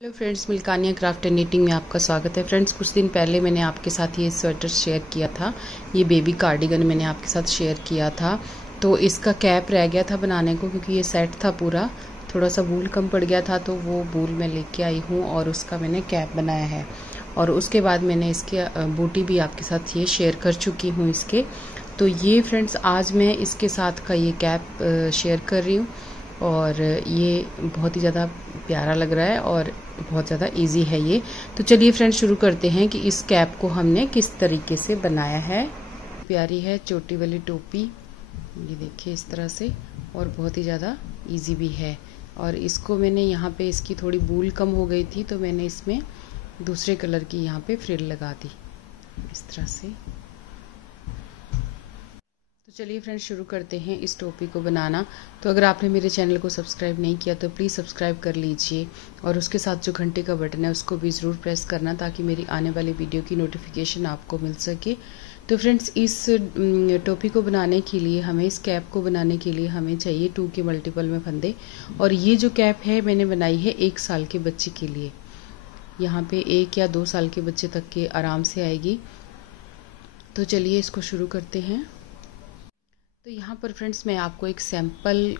Hello friends, मिल्कानिया craft and knitting में आपका स्वागत है। फ्रेंड्स, कुछ दिन पहले मैंने आपके साथ ये स्वेटर शेयर किया था। ये बेबी कार्डिगन मैंने आपके साथ शेयर किया था। तो इसका कैप रह गया था बनाने को, क्योंकि ये सेट था पूरा। थोड़ा सा वूल कम पड़ गया था, तो वो वूल मैं लेके आई हूँ और उसका मैंने कैप बनाया है। और उसके बाद मैंने इसके बूटी भी आपके साथ ये शेयर कर चुकी हूँ इसके। तो ये फ्रेंड्स, आज मैं इसके साथ का ये कैप शेयर कर रही हूँ और ये बहुत ही ज़्यादा प्यारा लग रहा है और बहुत ज़्यादा इजी है ये। तो चलिए फ्रेंड्स, शुरू करते हैं कि इस कैप को हमने किस तरीके से बनाया है। प्यारी है चोटी वाली टोपी, ये देखिए इस तरह से, और बहुत ही ज़्यादा इजी भी है। और इसको मैंने यहाँ पे, इसकी थोड़ी बूल कम हो गई थी तो मैंने इसमें दूसरे कलर की यहाँ पे फ्रिल लगा दी इस तरह से। तो चलिए फ्रेंड्स, शुरू करते हैं इस टोपी को बनाना। तो अगर आपने मेरे चैनल को सब्सक्राइब नहीं किया तो प्लीज़ सब्सक्राइब कर लीजिए, और उसके साथ जो घंटे का बटन है उसको भी ज़रूर प्रेस करना, ताकि मेरी आने वाली वीडियो की नोटिफिकेशन आपको मिल सके। तो फ्रेंड्स, इस टोपी को बनाने के लिए, हमें इस कैप को बनाने के लिए हमें चाहिए 2 के मल्टीपल में फंदे। और ये जो कैप है मैंने बनाई है 1 साल के बच्चे के लिए। यहाँ पे 1 या 2 साल के बच्चे तक के आराम से आएगी। तो चलिए इसको शुरू करते हैं। तो यहाँ पर फ्रेंड्स, मैं आपको एक सैम्पल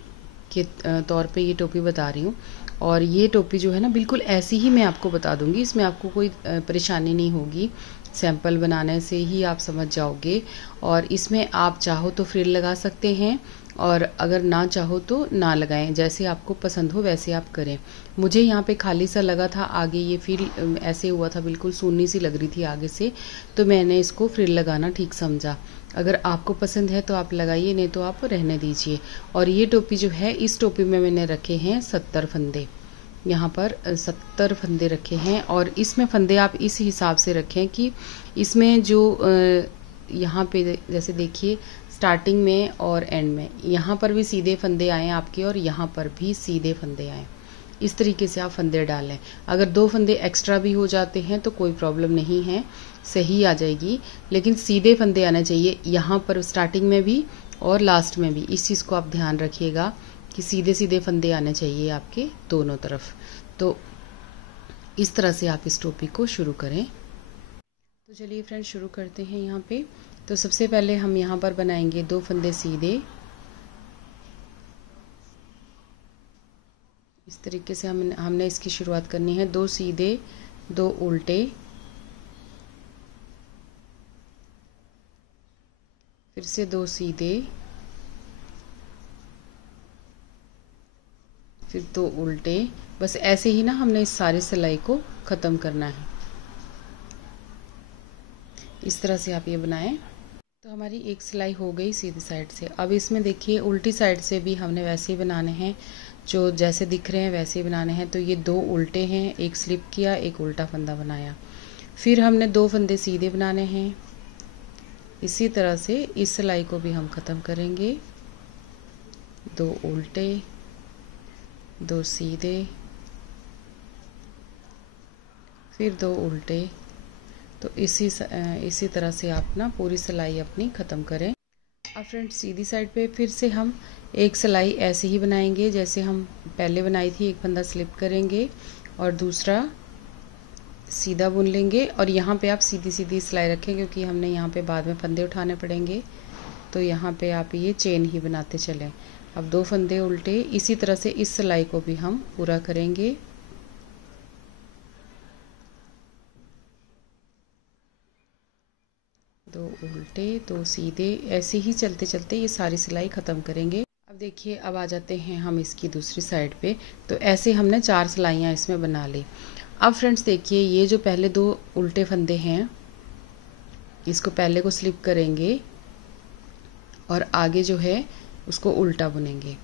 के तौर पे ये टोपी बता रही हूँ। और ये टोपी जो है ना, बिल्कुल ऐसी ही मैं आपको बता दूँगी, इसमें आपको कोई परेशानी नहीं होगी। सैम्पल बनाने से ही आप समझ जाओगे। और इसमें आप चाहो तो फ्रिल लगा सकते हैं, और अगर ना चाहो तो ना लगाएं, जैसे आपको पसंद हो वैसे आप करें। मुझे यहाँ पे खाली सा लगा था, आगे ये फ्रिल ऐसे हुआ था, बिल्कुल सूनी सी लग रही थी आगे से, तो मैंने इसको फ्रिल लगाना ठीक समझा। अगर आपको पसंद है तो आप लगाइए, नहीं तो आप रहने दीजिए। और ये टोपी जो है, इस टोपी में मैंने रखे हैं 70 फंदे। यहाँ पर 70 फंदे रखे हैं। और इसमें फंदे आप इस हिसाब से रखें कि इसमें जो यहाँ पे जैसे देखिए, स्टार्टिंग में और एंड में यहाँ पर भी सीधे फंदे आए आपके, और यहाँ पर भी सीधे फंदे आए। इस तरीके से आप फंदे डालें। अगर 2 फंदे एक्स्ट्रा भी हो जाते हैं तो कोई प्रॉब्लम नहीं है, सही आ जाएगी। लेकिन सीधे फंदे आने चाहिए यहाँ पर, स्टार्टिंग में भी और लास्ट में भी। इस चीज़ को आप ध्यान रखिएगा कि सीधे सीधे फंदे आने चाहिए आपके दोनों तरफ। तो इस तरह से आप इस टोपी को शुरू करें। तो चलिए फ्रेंड्स, शुरू करते हैं यहाँ पे। तो सबसे पहले हम यहाँ पर बनाएंगे 2 फंदे सीधे। इस तरीके से हमने इसकी शुरुआत करनी है। 2 सीधे, 2 उल्टे, फिर से 2 सीधे, फिर 2 उल्टे। बस ऐसे ही ना हमने इस सारी सिलाई को ख़त्म करना है। इस तरह से आप ये बनाएं। तो हमारी एक सिलाई हो गई सीधी साइड से। अब इसमें देखिए, उल्टी साइड से भी हमने वैसे ही बनाने हैं, जो जैसे दिख रहे हैं वैसे ही बनाने हैं। तो ये 2 उल्टे हैं, एक स्लिप किया, एक उल्टा फंदा बनाया। फिर हमने 2 फंदे सीधे बनाने हैं। इसी तरह से इस सिलाई को भी हम ख़त्म करेंगे। 2 उल्टे, 2 सीधे, फिर 2 उल्टे। तो इसी तरह से आप ना पूरी सिलाई अपनी ख़त्म करें। अब फ्रेंड्स, सीधी साइड पे फिर से हम एक सिलाई ऐसे ही बनाएंगे जैसे हम पहले बनाई थी। एक फंदा स्लिप करेंगे और दूसरा सीधा बुन लेंगे। और यहाँ पे आप सीधी सीधी सिलाई रखें, क्योंकि हमने यहाँ पे बाद में फंदे उठाने पड़ेंगे। तो यहाँ पे आप ये चेन ही बनाते चलें। अब 2 फंदे उल्टे, इसी तरह से इस सिलाई को भी हम पूरा करेंगे। दो उल्टे, 2 सीधे, ऐसे ही चलते चलते ये सारी सिलाई ख़त्म करेंगे। अब देखिए, अब आ जाते हैं हम इसकी दूसरी साइड पे। तो ऐसे हमने 4 सिलाइयाँ इसमें बना ली। अब फ्रेंड्स देखिए, ये जो पहले 2 उल्टे फंदे हैं, इसको पहले को स्लिप करेंगे और आगे जो है उसको उल्टा बुनेंगे।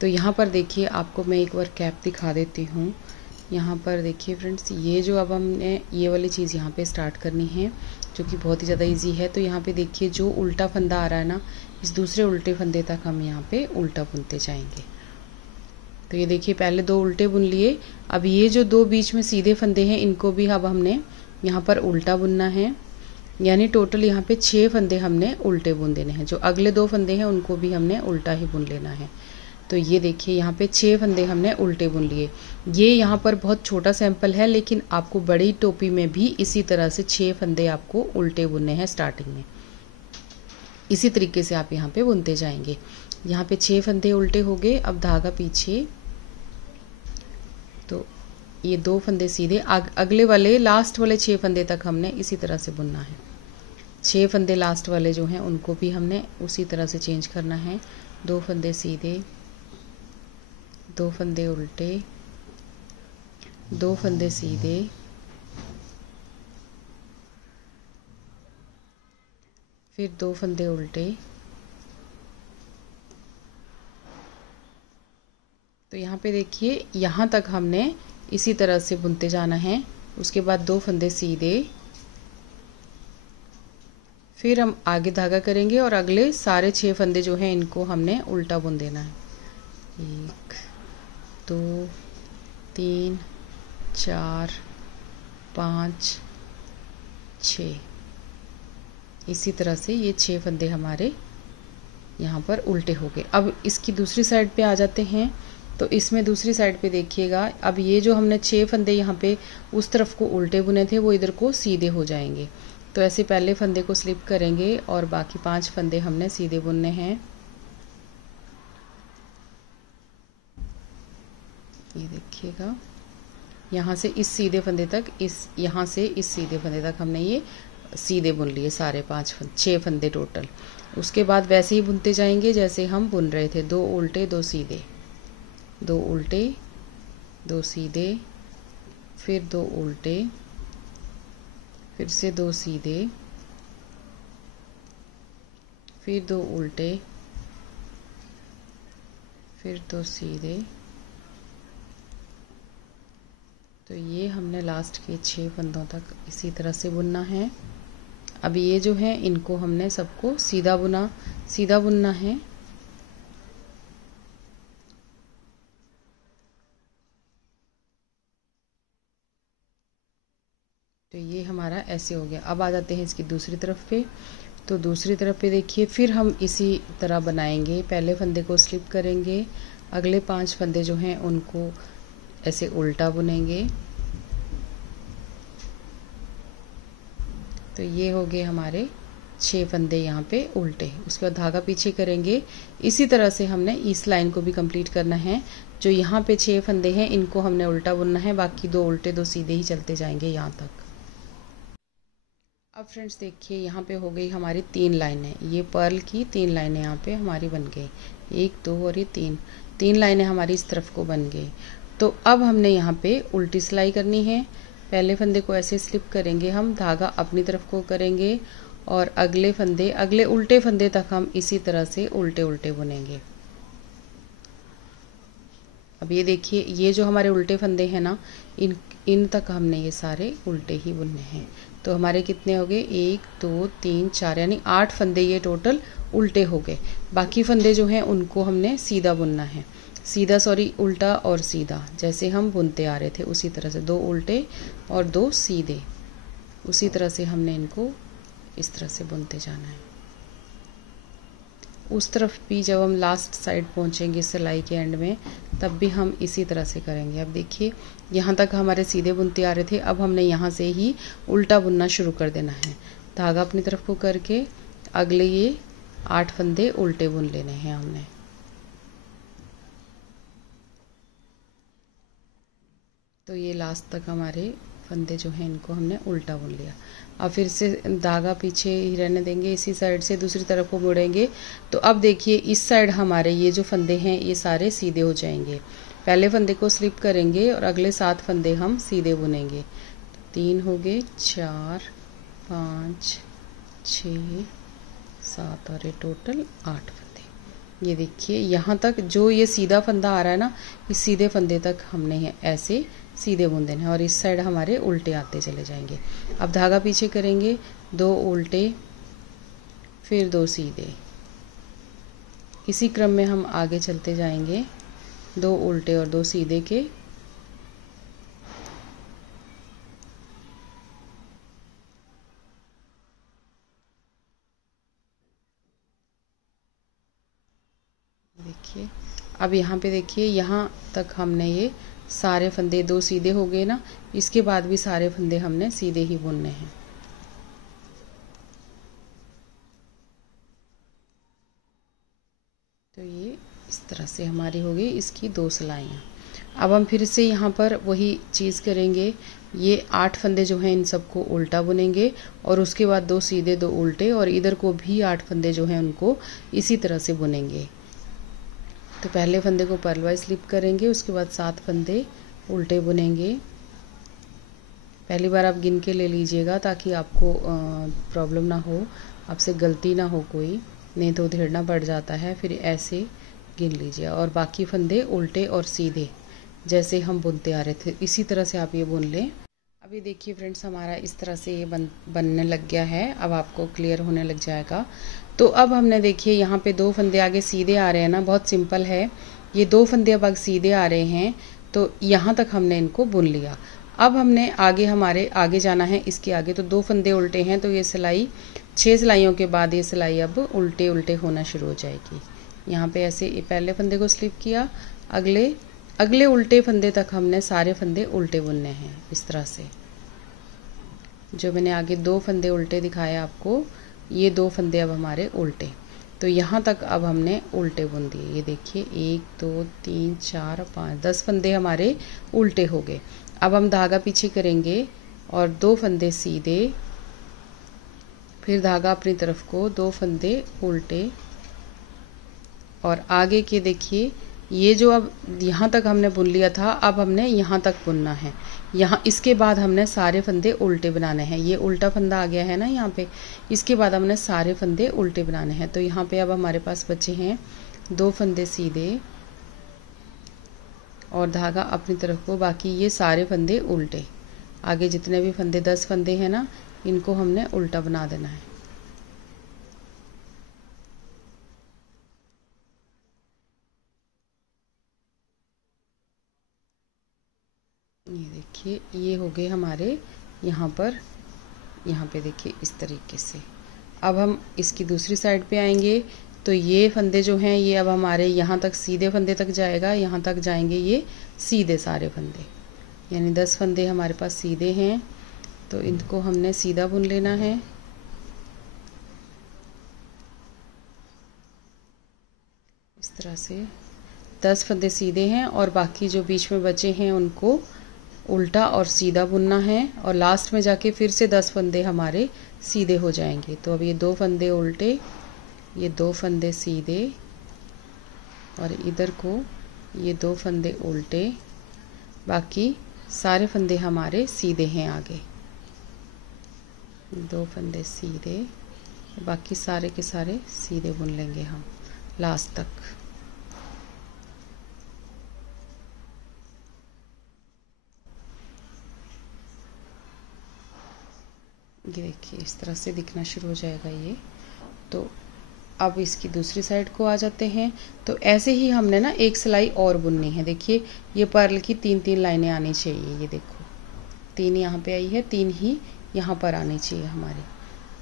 तो यहाँ पर देखिए, आपको मैं एक बार कैप दिखा देती हूँ। यहाँ पर देखिए फ्रेंड्स, ये जो अब हमने ये वाली चीज़ यहाँ पे स्टार्ट करनी है, जो कि बहुत ही ज़्यादा इजी है। तो यहाँ पे देखिए, जो उल्टा फंदा आ रहा है ना, इस दूसरे उल्टे फंदे तक हम यहाँ पे उल्टा बुनते जाएंगे। तो ये देखिए, पहले 2 उल्टे बुन लिए। अब ये जो 2 बीच में सीधे फंदे हैं, इनको भी अब हमने यहाँ पर उल्टा बुनना है। यानी टोटल यहाँ पे 6 फंदे हमने उल्टे बुन देने हैं। जो अगले 2 फंदे हैं उनको भी हमने उल्टा ही बुन लेना है। तो ये देखिए यहाँ पे 6 फंदे हमने उल्टे बुन लिए। ये यहाँ पर बहुत छोटा सैंपल है, लेकिन आपको बड़ी टोपी में भी इसी तरह से 6 फंदे आपको उल्टे बुनने हैं स्टार्टिंग में। इसी तरीके से आप यहाँ पे बुनते जाएंगे। यहाँ पे 6 फंदे उल्टे हो गए। अब धागा पीछे, तो ये 2 फंदे सीधे, अगले वाले लास्ट वाले 6 फंदे तक हमने इसी तरह से बुनना है। 6 फंदे लास्ट वाले जो हैं उनको भी हमने उसी तरह से चेंज करना है। 2 फंदे सीधे, 2 फंदे उल्टे, 2 फंदे सीधे, फिर 2 फंदे उल्टे। तो यहाँ पे देखिए यहाँ तक हमने इसी तरह से बुनते जाना है। उसके बाद 2 फंदे सीधे, फिर हम आगे धागा करेंगे और अगले सारे 6 फंदे जो हैं इनको हमने उल्टा बुन देना है। 1 2 3 4 5 6, इसी तरह से ये 6 फंदे हमारे यहाँ पर उल्टे हो गए। अब इसकी दूसरी साइड पे आ जाते हैं। तो इसमें दूसरी साइड पे देखिएगा, अब ये जो हमने 6 फंदे यहाँ पे उस तरफ को उल्टे बुने थे वो इधर को सीधे हो जाएंगे। तो ऐसे पहले फंदे को स्लिप करेंगे और बाकी 5 फंदे हमने सीधे बुनने हैं। ये देखिएगा, यहाँ से इस सीधे फंदे तक, यहाँ से इस सीधे फंदे तक हमने ये सीधे बुन लिए सारे 6 फंदे टोटल। उसके बाद वैसे ही बुनते जाएंगे जैसे हम बुन रहे थे। 2 उल्टे 2 सीधे, 2 उल्टे 2 सीधे, फिर 2 उल्टे, फिर से 2 सीधे, फिर 2 उल्टे, फिर 2 सीधे। तो ये हमने लास्ट के 6 फंदों तक इसी तरह से बुनना है। अब ये जो है इनको हमने सबको सीधा बुनना है। तो ये हमारा ऐसे हो गया। अब आ जाते हैं इसकी दूसरी तरफ पे। तो दूसरी तरफ पे देखिए फिर हम इसी तरह बनाएंगे। पहले फंदे को स्लिप करेंगे, अगले 5 फंदे जो हैं उनको ऐसे उल्टा बुनेंगे। तो ये हो गए हमारे 6 फंदे यहाँ पे उल्टे। उसके बाद धागा पीछे करेंगे। इसी तरह से हमने इस लाइन को भी कंप्लीट करना है। जो यहाँ पे 6 फंदे हैं इनको हमने उल्टा बुनना है, बाकी 2 उल्टे 2 सीधे ही चलते जाएंगे यहाँ तक। अब फ्रेंड्स देखिए यहाँ पे हो गई हमारी 3 लाइनें। ये पर्ल की 3 लाइनें यहाँ पे हमारी बन गई। 1 2 और ये 3 लाइनें हमारी इस तरफ को बन गई। तो अब हमने यहाँ पे उल्टी सिलाई करनी है। पहले फंदे को ऐसे स्लिप करेंगे हम, धागा अपनी तरफ को करेंगे और अगले उल्टे फंदे तक हम इसी तरह से उल्टे उल्टे बुनेंगे। अब ये देखिए ये जो हमारे उल्टे फंदे हैं ना, इन तक हमने ये सारे उल्टे ही बुनने हैं। तो हमारे कितने हो गए, 1 2 3 4, यानी 8 फंदे ये टोटल उल्टे हो गए। बाकी फंदे जो हैं उनको हमने सीधा बुनना है। उल्टा और सीधा, जैसे हम बुनते आ रहे थे उसी तरह से 2 उल्टे और 2 सीधे, उसी तरह से हमने इनको इस तरह से बुनते जाना है। उस तरफ भी जब हम लास्ट साइड पहुंचेंगे सिलाई के एंड में, तब भी हम इसी तरह से करेंगे। अब देखिए यहाँ तक हमारे सीधे बुनते आ रहे थे, अब हमने यहाँ से ही उल्टा बुनना शुरू कर देना है। धागा अपनी तरफ को करके अगले ये 8 फंदे उल्टे बुन लेने हैं हमने। तो ये लास्ट तक हमारे फंदे जो हैं इनको हमने उल्टा बुन लिया। अब फिर से धागा पीछे ही रहने देंगे, इसी साइड से दूसरी तरफ को मुड़ेंगे। तो अब देखिए इस साइड हमारे ये जो फंदे हैं ये सारे सीधे हो जाएंगे। पहले फंदे को स्लिप करेंगे और अगले 7 फंदे हम सीधे बुनेंगे। 3 हो गए, 4 5 6 7 और ये टोटल 8 फंदे। ये देखिए यहाँ तक जो ये सीधा फंदा आ रहा है ना, इस सीधे फंदे तक हमने ऐसे सीधे बुन देने हैं और इस साइड हमारे उल्टे आते चले जाएंगे। अब धागा पीछे करेंगे, 2 उल्टे फिर 2 सीधे, इसी क्रम में हम आगे चलते जाएंगे। 2 उल्टे और 2 सीधे के, देखिए अब यहाँ पे देखिए, यहाँ तक हमने ये सारे फंदे 2 सीधे हो गए ना, इसके बाद भी सारे फंदे हमने सीधे ही बुनने हैं। तो ये इस तरह से हमारी हो गई इसकी 2 सिलाइयाँ। अब हम फिर से यहाँ पर वही चीज़ करेंगे, ये 8 फंदे जो हैं इन सबको उल्टा बुनेंगे और उसके बाद 2 सीधे 2 उल्टे, और इधर को भी 8 फंदे जो हैं उनको इसी तरह से बुनेंगे। तो पहले फंदे को पर्लवाइज स्लिप करेंगे, उसके बाद 7 फंदे उल्टे बुनेंगे। पहली बार आप गिन के ले लीजिएगा ताकि आपको प्रॉब्लम ना हो, आपसे गलती ना हो कोई, नहीं तो उधेड़ना पड़ जाता है। फिर ऐसे गिन लीजिए और बाकी फंदे उल्टे और सीधे जैसे हम बुनते आ रहे थे इसी तरह से आप ये बुन लें। अभी देखिए फ्रेंड्स, हमारा इस तरह से ये बनने लग गया है। अब आपको क्लियर होने लग जाएगा। तो अब हमने देखिए यहाँ पे 2 फंदे आगे सीधे आ रहे हैं ना, बहुत सिंपल है। ये 2 फंदे अब आगे सीधे आ रहे हैं, तो यहाँ तक हमने इनको बुन लिया। अब हमने आगे हमारे आगे जाना है, इसके आगे तो 2 फंदे उल्टे हैं, तो ये सिलाई 6 सिलाइयों के बाद ये सिलाई अब उल्टे उल्टे होना शुरू हो जाएगी। यहाँ पे ऐसे पहले फंदे को स्लिप किया, अगले उल्टे फंदे तक हमने सारे फंदे उल्टे बुनने हैं। इस तरह से जो मैंने आगे 2 फंदे उल्टे दिखाए आपको, ये 2 फंदे अब हमारे उल्टे, तो यहाँ तक अब हमने उल्टे बुन दिए। ये देखिए 1 2 3 4 5 10 फंदे हमारे उल्टे हो गए। अब हम धागा पीछे करेंगे और 2 फंदे सीधे, फिर धागा अपनी तरफ को, 2 फंदे उल्टे, और आगे के देखिए ये जो अब यहाँ तक हमने बुन लिया था, अब हमने यहाँ तक बुनना है। यहाँ इसके बाद हमने सारे फंदे उल्टे बनाने हैं। ये उल्टा फंदा आ गया है ना यहाँ पे, इसके बाद हमने सारे फंदे उल्टे बनाने हैं। तो यहाँ पे अब हमारे पास बचे हैं 2 फंदे सीधे और धागा अपनी तरफ को, बाकी ये सारे फंदे उल्टे। आगे जितने भी फंदे 10 फंदे हैं ना, इनको हमने उल्टा बना देना है। ये देखिए ये हो गए हमारे यहाँ पे देखिए इस तरीके से। अब हम इसकी दूसरी साइड पे आएंगे, तो ये फंदे जो हैं ये अब हमारे यहाँ तक सीधे फंदे तक जाएगा, यहाँ तक जाएंगे ये सीधे सारे फंदे, यानी 10 फंदे हमारे पास सीधे हैं, तो इनको हमने सीधा बुन लेना है। इस तरह से 10 फंदे सीधे हैं और बाकी जो बीच में बचे हैं उनको उल्टा और सीधा बुनना है, और लास्ट में जाके फिर से 10 फंदे हमारे सीधे हो जाएंगे। तो अब ये 2 फंदे उल्टे, ये 2 फंदे सीधे, और इधर को ये 2 फंदे उल्टे, बाकी सारे फंदे हमारे सीधे हैं। आगे 2 फंदे सीधे, बाकी सारे के सारे सीधे बुन लेंगे हम लास्ट तक। ये देखिए इस तरह से दिखना शुरू हो जाएगा ये। तो अब इसकी दूसरी साइड को आ जाते हैं। तो ऐसे ही हमने ना एक सिलाई और बुननी है। देखिए ये पर्ल की 3-3 लाइनें आनी चाहिए। ये देखो 3 यहाँ पे आई है, 3 ही यहाँ पर आनी चाहिए हमारी।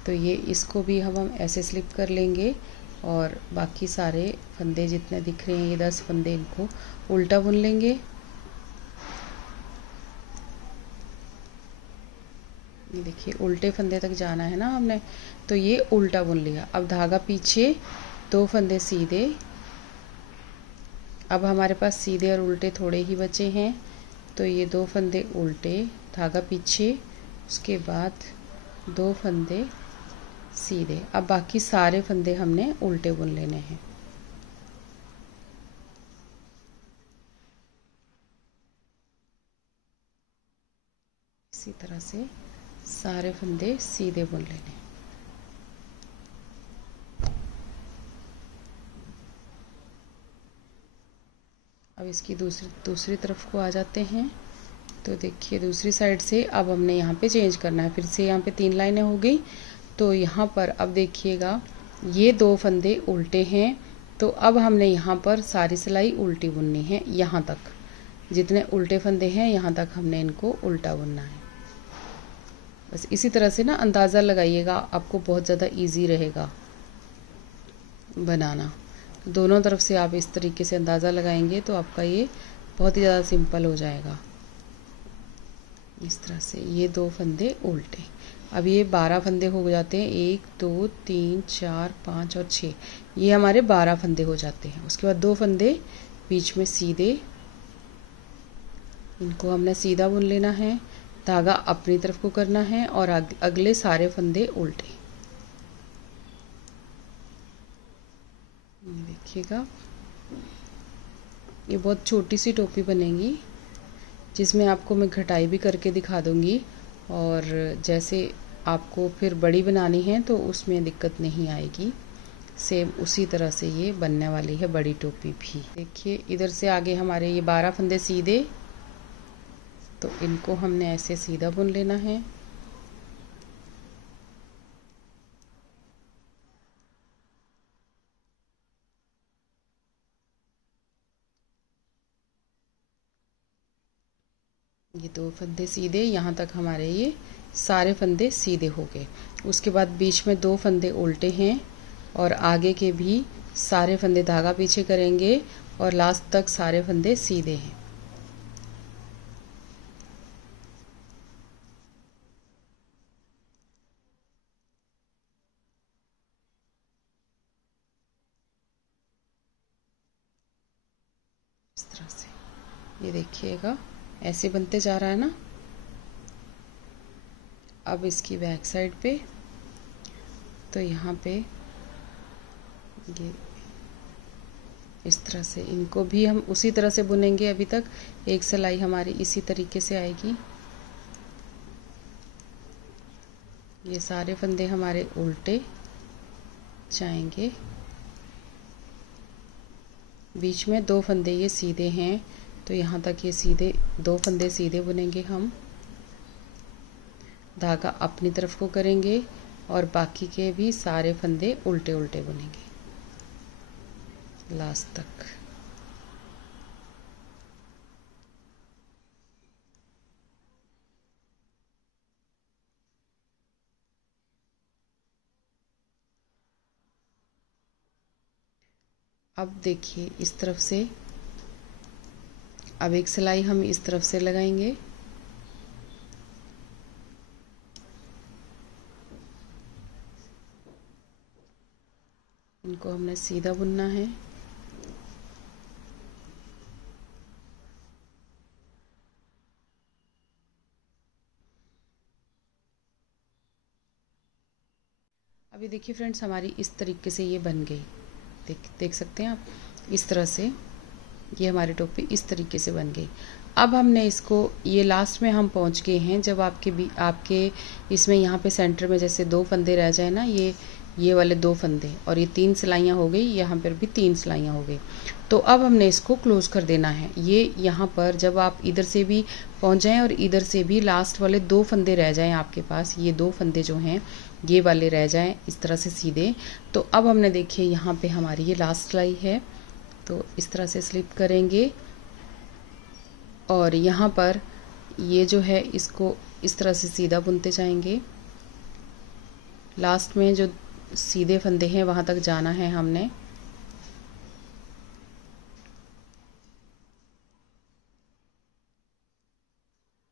तो ये इसको भी हम ऐसे स्लिप कर लेंगे और बाकी सारे फंदे जितने दिख रहे हैं ये 10 फंदे, इनको उल्टा बुन लेंगे। ये देखिए उल्टे फंदे तक जाना है ना हमने, तो ये उल्टा बुन लिया। अब धागा पीछे, 2 फंदे सीधे। अब हमारे पास सीधे और उल्टे थोड़े ही बचे हैं, तो ये 2 फंदे उल्टे, धागा पीछे, उसके बाद 2 फंदे सीधे। अब बाकी सारे फंदे हमने उल्टे बुन लेने हैं। इसी तरह से सारे फंदे सीधे बुन लेने। अब इसकी दूसरी तरफ को आ जाते हैं। तो देखिए दूसरी साइड से अब हमने यहाँ पे चेंज करना है। फिर से यहाँ पे 3 लाइनें हो गई। तो यहाँ पर अब देखिएगा ये 2 फंदे उल्टे हैं, तो अब हमने यहाँ पर सारी सिलाई उल्टी बुननी है। यहाँ तक जितने उल्टे फंदे हैं यहाँ तक हमने इनको उल्टा बुनना है। बस इसी तरह से ना अंदाज़ा लगाइएगा, आपको बहुत ज़्यादा इजी रहेगा बनाना। दोनों तरफ से आप इस तरीके से अंदाज़ा लगाएंगे तो आपका ये बहुत ही ज़्यादा सिंपल हो जाएगा। इस तरह से ये 2 फंदे उल्टे। अब ये 12 फंदे हो जाते हैं, 1 2 3 4 5 और 6, ये हमारे 12 फंदे हो जाते हैं। उसके बाद 2 फंदे बीच में सीधे, इनको हमने सीधा बुन लेना है, धागा अपनी तरफ को करना है और अगले सारे फंदे उल्टे। देखिएगा ये बहुत छोटी सी टोपी बनेगी जिसमें आपको मैं घटाई भी करके दिखा दूंगी, और जैसे आपको फिर बड़ी बनानी है तो उसमें दिक्कत नहीं आएगी। सेम उसी तरह से ये बनने वाली है बड़ी टोपी भी। देखिए इधर से आगे हमारे ये 12 फंदे सीधे, तो इनको हमने ऐसे सीधा बुन लेना है। ये 2 फंदे सीधे, यहाँ तक हमारे ये सारे फंदे सीधे हो गए। उसके बाद बीच में 2 फंदे उल्टे हैं और आगे के भी सारे फंदे धागा पीछे करेंगे और लास्ट तक सारे फंदे सीधे हैं। इस तरह से ये देखिएगा ऐसे बनते जा रहा है ना। अब इसकी बैक साइड पे, तो यहाँ पे ये इस तरह से इनको भी हम उसी तरह से बुनेंगे। अभी तक एक सिलाई हमारी इसी तरीके से आएगी। ये सारे फंदे हमारे उल्टे जाएंगे, बीच में 2 फंदे ये सीधे हैं, तो यहाँ तक ये सीधे 2 फंदे सीधे बुनेंगे हम, धागा अपनी तरफ को करेंगे और बाकी के भी सारे फंदे उल्टे उल्टे बुनेंगे लास्ट तक। अब देखिए इस तरफ से, अब एक सिलाई हम इस तरफ से लगाएंगे, इनको हमने सीधा बुनना है। अभी देखिए फ्रेंड्स हमारी इस तरीके से ये बन गई। देख सकते हैं आप, इस तरह से ये हमारी टोपी इस तरीके से बन गई। अब हमने इसको, ये लास्ट में हम पहुंच गए हैं जब आपके इसमें यहाँ पे सेंटर में जैसे 2 फंदे रह जाए ना, ये वाले 2 फंदे और ये 3 सिलाइयाँ हो गई, यहाँ पर भी 3 सिलाइयाँ हो गई। तो अब हमने इसको क्लोज कर देना है। ये यहाँ पर जब आप इधर से भी पहुँच जाएँ और इधर से भी लास्ट वाले 2 फंदे रह जाएँ आपके पास, ये 2 फंदे जो हैं ये वाले रह जाएँ इस तरह से सीधे। तो अब हमने देखिए यहाँ पे हमारी ये लास्ट सिलाई है, तो इस तरह से स्लिप करेंगे और यहाँ पर ये जो है इसको इस तरह से सीधा बुनते जाएंगे। लास्ट में जो सीधे फंदे हैं वहाँ तक जाना है हमने।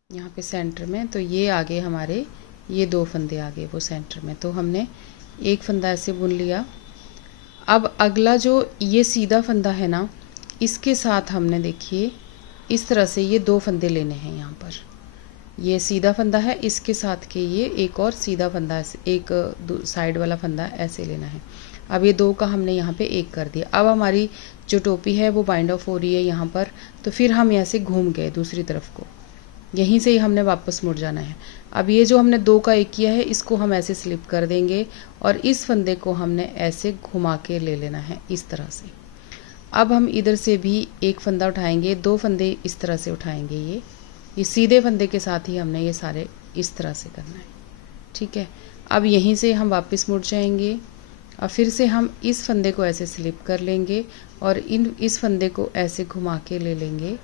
यहाँ पे सेंटर में, तो ये आगे हमारे ये 2 फंदे आगे वो सेंटर में, तो हमने एक फंदा ऐसे बुन लिया। अब अगला जो ये सीधा फंदा है ना, इसके साथ हमने देखिए इस तरह से ये 2 फंदे लेने हैं। यहाँ पर ये सीधा फंदा है, इसके साथ के ये एक और सीधा फंदा, एक साइड वाला फंदा ऐसे लेना है। अब ये 2 का हमने यहाँ पे 1 कर दिया। अब हमारी जो टोपी है वो बाइंड ऑफ हो रही है यहाँ पर, तो फिर हम ऐसे घूम गए दूसरी तरफ को, यहीं से ही हमने वापस मुड़ जाना है। अब ये जो हमने 2 का 1 किया है इसको हम ऐसे स्लिप कर देंगे और इस फंदे को हमने ऐसे घुमा के ले लेना है इस तरह से। अब हम इधर से भी एक फंदा उठाएंगे, 2 फंदे इस तरह से उठाएंगे। ये सीधे फंदे के साथ ही हमने ये सारे इस तरह से करना है, ठीक है। अब यहीं से हम वापस मुड़ जाएंगे और फिर से हम इस फंदे को ऐसे स्लिप कर लेंगे और इस फंदे को ऐसे घुमा के ले लेंगे,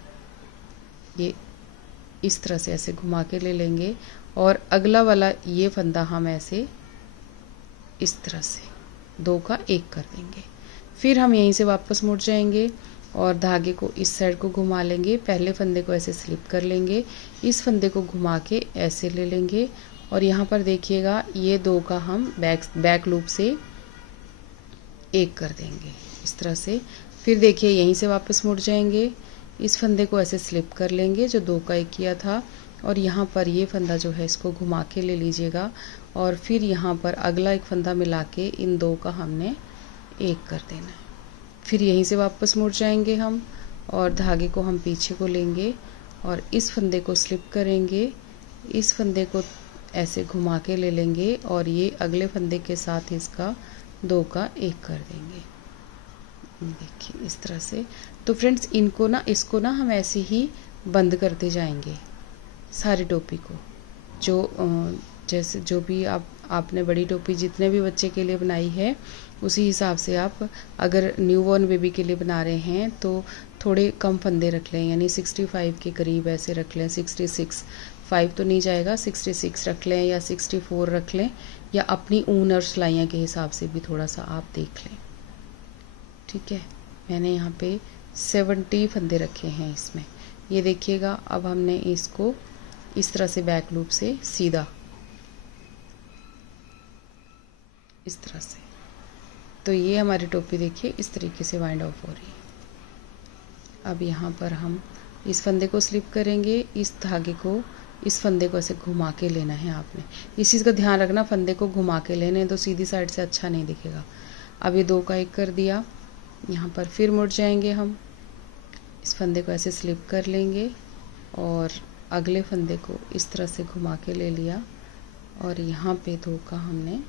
ये इस तरह से ऐसे घुमा के ले लेंगे और अगला वाला ये फंदा हम ऐसे इस तरह से 2 का 1 कर देंगे। फिर हम यहीं से वापस मुड़ जाएंगे और धागे को इस साइड को घुमा लेंगे। पहले फंदे को ऐसे स्लिप कर लेंगे, इस फंदे को घुमा के ऐसे ले लेंगे और यहाँ पर देखिएगा ये 2 का हम बैक लूप से एक कर देंगे इस तरह से। फिर देखिए यहीं से वापस मुड़ जाएंगे, इस फंदे को ऐसे स्लिप कर लेंगे जो 2 का एक किया था और यहाँ पर ये फंदा जो है इसको घुमा के ले लीजिएगा और फिर यहाँ पर अगला एक फंदा मिला के इन 2 का हमने एक कर देना है। फिर यहीं से वापस मुड़ जाएंगे हम और धागे को हम पीछे को लेंगे और इस फंदे को स्लिप करेंगे, इस फंदे को ऐसे घुमा के ले लेंगे और ये अगले फंदे के साथ इसका 2 का एक कर देंगे। देखिए इस तरह से। तो फ्रेंड्स इसको ना हम ऐसे ही बंद करते जाएंगे सारी टोपी को। जैसे जो भी आपने बड़ी टोपी जितने भी बच्चे के लिए बनाई है उसी हिसाब से आप अगर न्यूबॉर्न बेबी के लिए बना रहे हैं तो थोड़े कम फंदे रख लें, यानी 65 के करीब ऐसे रख लें। 66 5 तो नहीं जाएगा, 66 रख लें या 64 रख लें, या अपनी ऊन और सिलाइयाँ के हिसाब से भी थोड़ा सा आप देख लें। ठीक है, मैंने यहाँ पे 70 फंदे रखे हैं इसमें। ये देखिएगा, अब हमने इसको इस तरह से बैक लूप से सीधा इस तरह से, तो ये हमारी टोपी देखिए इस तरीके से वाइंड ऑफ हो रही है। अब यहाँ पर हम इस फंदे को स्लिप करेंगे, इस धागे को इस फंदे को ऐसे घुमा के लेना है आपने। इस चीज़ का ध्यान रखना, फंदे को घुमा के लेने तो सीधी साइड से अच्छा नहीं दिखेगा। अब ये 2 का एक कर दिया, यहाँ पर फिर मुड़ जाएंगे हम, इस फंदे को ऐसे स्लिप कर लेंगे और अगले फंदे को इस तरह से घुमा के ले लिया और यहाँ पे 2 का हमने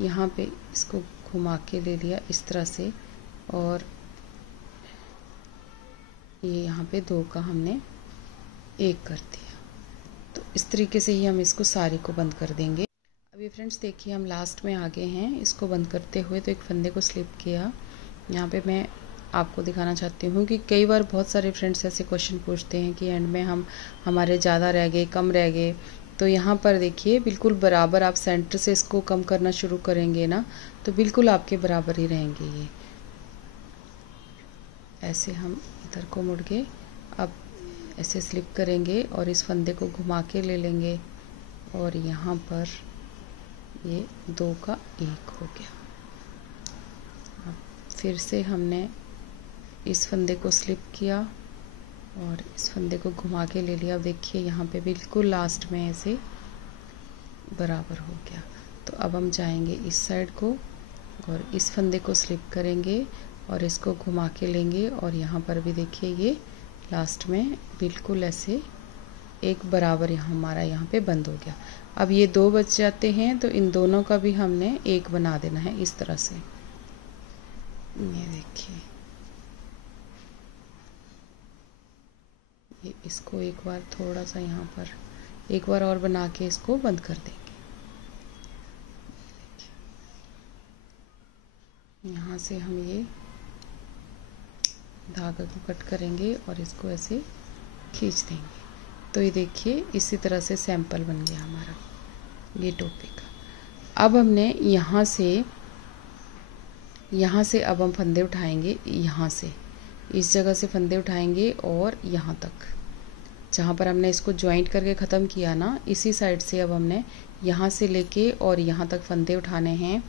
यहाँ पे इसको घुमा के ले लिया इस तरह से और ये यहाँ पे 2 का हमने एक कर दिया। तो इस तरीके से ही हम इसको सारी को बंद कर देंगे। अभी फ्रेंड्स देखिए हम लास्ट में आ गए हैं इसको बंद करते हुए। तो एक फंदे को स्लिप किया, यहाँ पे मैं आपको दिखाना चाहती हूँ कि कई बार बहुत सारे फ्रेंड्स ऐसे क्वेश्चन पूछते हैं कि एंड में हमारे ज़्यादा रह गए, कम रह गए। तो यहाँ पर देखिए बिल्कुल बराबर, आप सेंटर से इसको कम करना शुरू करेंगे ना तो बिल्कुल आपके बराबर ही रहेंगे ये। ऐसे हम इधर को मुड़ के अब ऐसे स्लिप करेंगे और इस फंदे को घुमा के ले लेंगे और यहाँ पर ये 2 का एक हो गया। अब फिर से हमने इस फंदे को स्लिप किया और इस फंदे को घुमा के ले लिया। अब देखिए यहाँ पे बिल्कुल लास्ट में ऐसे बराबर हो गया। तो अब हम जाएंगे इस साइड को और इस फंदे को स्लिप करेंगे और इसको घुमा के लेंगे और यहाँ पर भी देखिए ये लास्ट में बिल्कुल ऐसे एक बराबर हमारा यहाँ पे बंद हो गया। अब ये 2 बच जाते हैं तो इन दोनों का भी हमने एक बना देना है इस तरह से। ये देखिए, ये इसको एक बार थोड़ा सा यहाँ पर एक बार और बना के इसको बंद कर देंगे। यहाँ से हम ये धागा को कट करेंगे और इसको ऐसे खींच देंगे। तो ये देखिए इसी तरह से सैंपल बन गया हमारा ये टोपी का। अब हमने यहाँ से अब हम फंदे उठाएंगे, यहाँ से इस जगह से फंदे उठाएंगे और यहाँ तक जहाँ पर हमने इसको ज्वाइंट करके ख़त्म किया ना, इसी साइड से अब हमने यहाँ से लेके और यहाँ तक फंदे उठाने हैं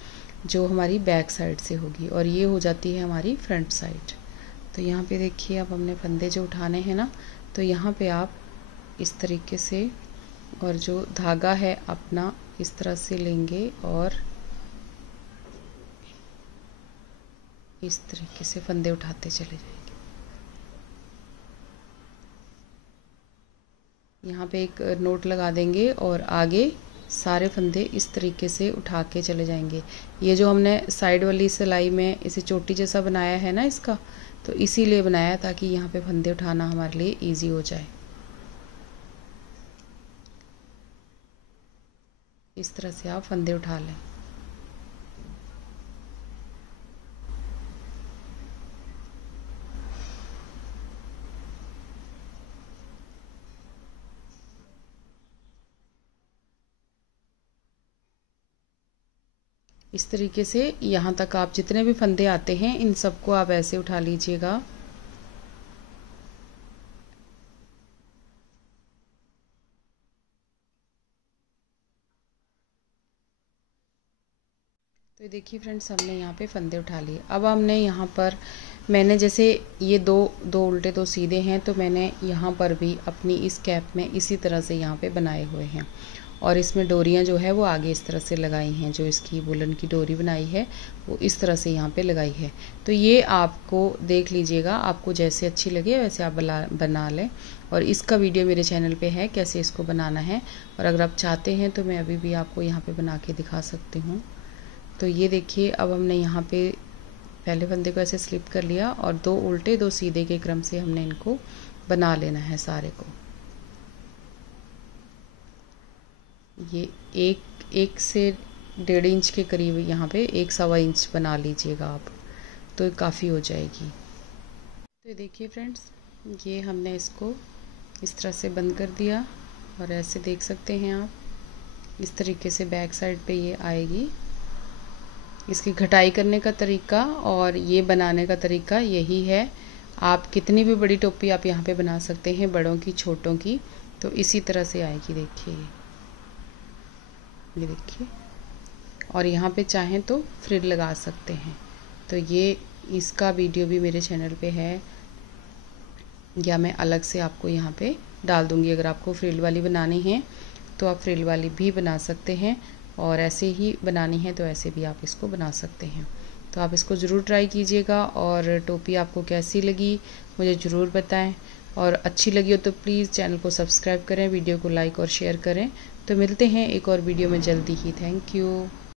जो हमारी बैक साइड से होगी और ये हो जाती है हमारी फ्रंट साइड। तो यहाँ पे देखिए अब हमने फंदे जो उठाने हैं ना, तो यहाँ पे आप इस तरीके से और जो धागा है अपना इस तरह से लेंगे और इस तरीके से फंदे उठाते चले जाएंगे। यहाँ पे एक नोट लगा देंगे और आगे सारे फंदे इस तरीके से उठा के चले जाएंगे। ये जो हमने साइड वाली सिलाई में इसे चोटी जैसा बनाया है ना इसका, तो इसीलिए बनाया ताकि यहाँ पे फंदे उठाना हमारे लिए इजी हो जाए। इस तरह से आप फंदे उठा लें। इस तरीके से यहाँ तक आप जितने भी फंदे आते हैं इन सबको आप ऐसे उठा लीजिएगा। तो देखिए फ्रेंड्स, हमने यहाँ पे फंदे उठा लिए। अब हमने यहाँ पर मैंने जैसे ये दो दो उल्टे दो सीधे हैं, तो मैंने यहाँ पर भी अपनी इस कैप में इसी तरह से यहाँ पे बनाए हुए हैं और इसमें डोरियाँ जो है वो आगे इस तरह से लगाई हैं। जो इसकी वुलन की डोरी बनाई है वो इस तरह से यहाँ पे लगाई है। तो ये आपको देख लीजिएगा, आपको जैसे अच्छी लगे वैसे आप बना लें। और इसका वीडियो मेरे चैनल पे है कैसे इसको बनाना है, और अगर आप चाहते हैं तो मैं अभी भी आपको यहाँ पे बना के दिखा सकती हूँ। तो ये देखिए, अब हमने यहाँ पे पहले फंदे को ऐसे स्लिप कर लिया और दो उल्टे दो सीधे के क्रम से हमने इनको बना लेना है सारे को। ये एक से 1.5 इंच के करीब, यहाँ पे 1 सवा इंच बना लीजिएगा आप, तो काफ़ी हो जाएगी। तो देखिए फ्रेंड्स, ये हमने इसको इस तरह से बंद कर दिया और ऐसे देख सकते हैं आप इस तरीके से बैक साइड पे ये आएगी। इसकी घटाई करने का तरीका और ये बनाने का तरीका यही है। आप कितनी भी बड़ी टोपी आप यहाँ पे बना सकते हैं, बड़ों की छोटों की, तो इसी तरह से आएगी। देखिए ये देखिए, और यहाँ पे चाहें तो फ्रिल लगा सकते हैं। तो ये इसका वीडियो भी मेरे चैनल पे है, या मैं अलग से आपको यहाँ पे डाल दूँगी। अगर आपको फ्रिल वाली बनानी है तो आप फ्रिल वाली भी बना सकते हैं, और ऐसे ही बनानी है तो ऐसे भी आप इसको बना सकते हैं। तो आप इसको ज़रूर ट्राई कीजिएगा, और टोपी आपको कैसी लगी मुझे ज़रूर बताएं, और अच्छी लगी हो तो प्लीज़ चैनल को सब्सक्राइब करें, वीडियो को लाइक और शेयर करें। तो मिलते हैं एक और वीडियो में जल्दी ही। Thank you.